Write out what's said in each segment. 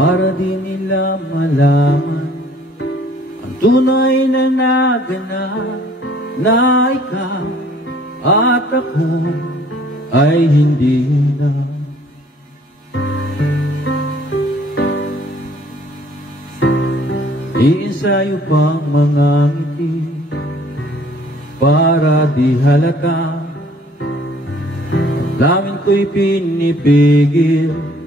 para di nila malaman ang tunay na naganap, na ikaw at ako ay hindi na. Iinsayo pang mga ngiti para di halata, ang daming ko'y pinipigil,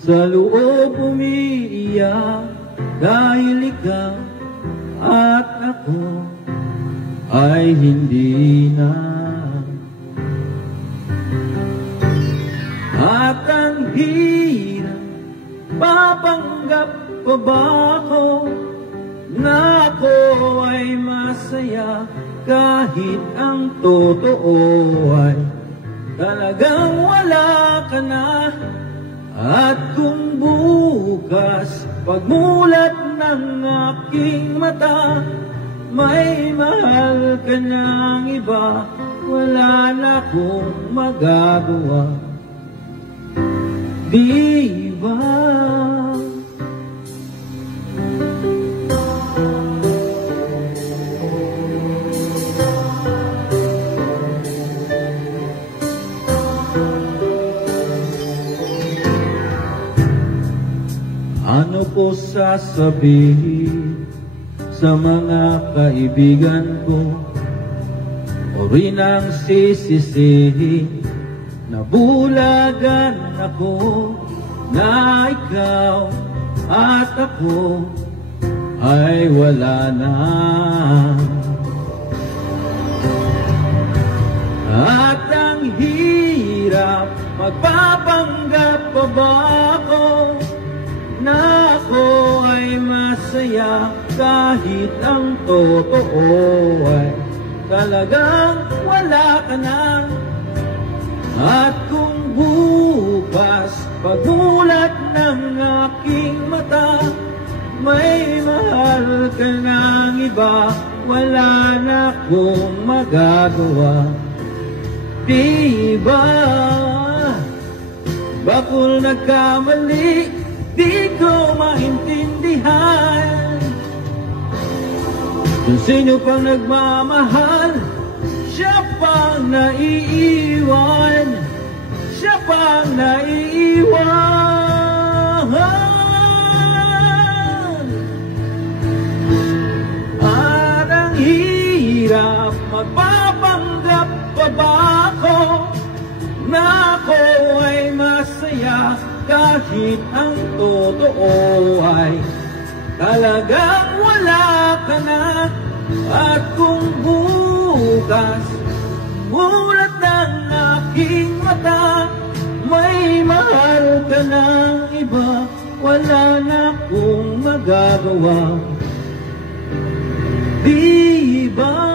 sa loob umiiyak dahil ikaw at ako ay hindi na. At ang hirap, papanggap pa ba ako na ako ay masaya kahit ang totoo ay talagang wala ka na? At kung bukas pagmulat ng aking mata may mahal ka ng iba, wala na akong magagawa, di ba? Ano ko sasabihin sa mga kaibigan ko, o rin ang sisisihin na bulagan ako, na ikaw at ako ay wala na. At ang hirap, magpapanggap pa ba ako na ako ay masaya kahit ang totoo ay talagang wala ka na? At kung bukas pagmulat ng aking mata may mahal ka ng iba, wala na akong magagawa, di ba? Bakul nagkamali, di ko maintindihan kung sino pang nagmamahal, siya pang naiiwan, siya pang naiiwan. At ang hirap, magpapanggap pa ba ako na ako ay masaya kahit ang totoo ay talagang wala ka na? At kung bukas mulat ng aking mata may mahal ka ng iba, wala na akong magagawa, di ba?